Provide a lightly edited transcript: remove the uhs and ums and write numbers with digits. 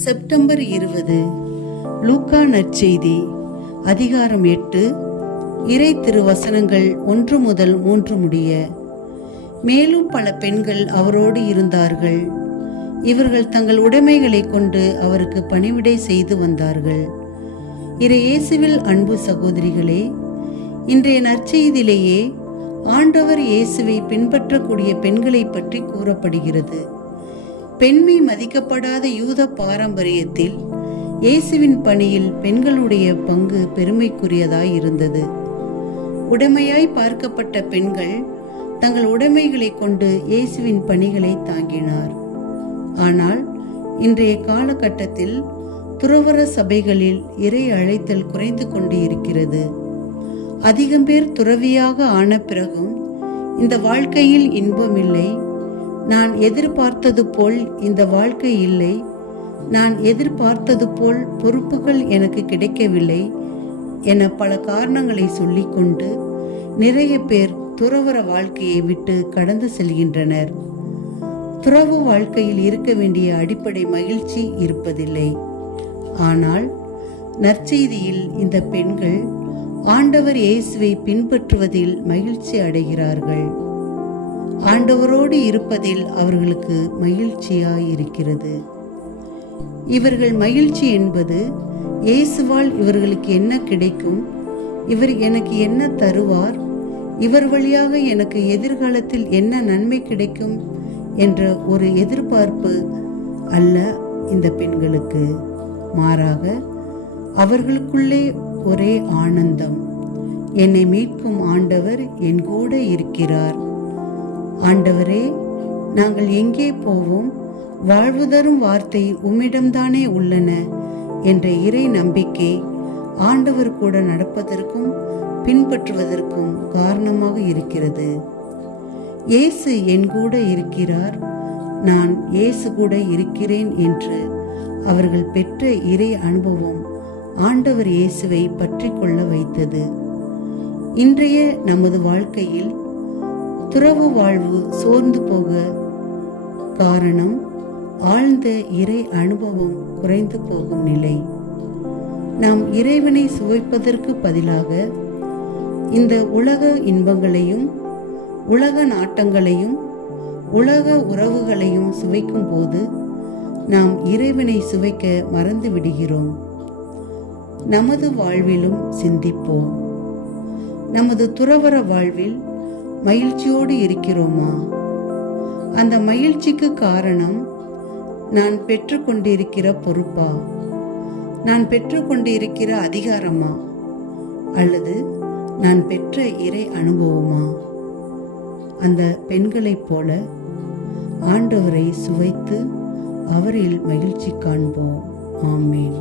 September 20. லூக்கா நற்செய்தி அதிகாரம் 8, இறை திருவசனங்கள் 1 முதல் 3 முடிய. மேலும் பல பெண்கள் அவரோடு இருந்தார்கள். இவர்கள் தங்கள் உடைமைகளை கொண்டு அவருக்கு பணிவிடை செய்து வந்தார்கள். இறை இயேசுவில் அன்பு சகோதரிகளே, இன்றைய நற்செய்தியிலேயே ஆண்டவர் இயேசுவை பின்பற்றக்கூடிய பெண்களை பற்றி கூறப்படுகிறது. பெண்மை மதிக்கப்படாத யூத பாரம்பரியத்தில் இயேசுவின் பணியில் பெண்களுடைய பங்கு பெருமைக்குரியதாய் இருந்தது. உடைமையாய் பார்க்கப்பட்ட பெண்கள் தங்கள் உடைமைகளை கொண்டு இயேசுவின் பணிகளை தாங்கினார். ஆனால் இன்றைய காலகட்டத்தில் துறவற சபைகளில் இறை அழைத்தல் குறைந்து கொண்டு இருக்கிறது. அதிகம் பேர் துறவியாக ஆன பிறகும் இந்த வாழ்க்கையில் இன்பமில்லை, நான் எதிர்பார்த்தது போல் இந்த வாழ்க்கை இல்லை, நான் எதிர்பார்த்தது போல் பொறுப்புகள் எனக்கு கிடைக்கவில்லை என பல காரணங்களை சொல்லிக்கொண்டு நிறைய பேர் துறவற வாழ்க்கையை விட்டு கடந்து செல்கின்றனர். துறவு வாழ்க்கையில் இருக்க வேண்டிய அடிப்படை மகிழ்ச்சி இருப்பதில்லை. ஆனால் நற்செய்தியில் இந்த பெண்கள் ஆண்டவர் இயேசுவை பின்பற்றுவதில் மகிழ்ச்சி அடைகிறார்கள். ஆண்டவரோடு இருப்பதில் அவர்களுக்கு மகிழ்ச்சியாயிருக்கிறது. இவர்கள் மகிழ்ச்சி என்பது இயேசுவால் இவர்களுக்கு என்ன கிடைக்கும், இவர் எனக்கு என்ன தருவார், இவர் வழியாக எனக்கு எதிர்காலத்தில் என்ன நன்மை கிடைக்கும் என்ற ஒரு எதிர்பார்ப்பு அல்ல இந்த பெண்களுக்கு. மாறாக அவர்களுக்குள்ளே ஒரே ஆனந்தம். என்னை மீட்கும் ஆண்டவர் என் கூட இருக்கிறார். ஆண்டவரே, நாங்கள் எங்கே போவோம், வாழ்வு தரும் வார்த்தை உம்மிடம்தானே உள்ளன என்ற இறை நம்பிக்கை ஆண்டவர் கூட நடப்பதற்கும் பின்பற்றுவதற்கும் காரணமாக இருக்கிறது. இயேசு என் கூட இருக்கிறார், நான் இயேசு கூட இருக்கிறேன் என்று அவர்கள் பெற்ற இறை அனுபவம் ஆண்டவர் இயேசுவை பற்றி கொள்ள வைத்தது. இன்றைய நமது வாழ்க்கையில் துறவு வாழ்வு சோர்ந்து போக காரணம் ஆழ்ந்த இறை அனுபவம் குறைந்து போகும் நிலை. நாம் இறைவனை சுவைப்பதற்கு பதிலாக இந்த உலக இன்பங்களையும் உலக நாட்டங்களையும் உலக உறவுகளையும் சுவைக்கும் போது நாம் இறைவனை சுவைக்க மறந்து விடுகிறோம். நமது வாழ்விலும் சிந்திப்போம். நமது துறவற வாழ்வில் மகிழ்ச்சியோடு இருக்கிறோமா? அந்த மகிழ்ச்சிக்கு காரணம் நான் பெற்றுக்கொண்டிருக்கிற பொறுப்பா, நான் பெற்றுக்கொண்டிருக்கிற அதிகாரமா, அல்லது நான் பெற்ற இறை அனுபவமா? அந்த பெண்களைப் போல ஆண்டவரை சுவைத்து அவரில் மகிழ்ச்சி காண்போம். ஆமேன்.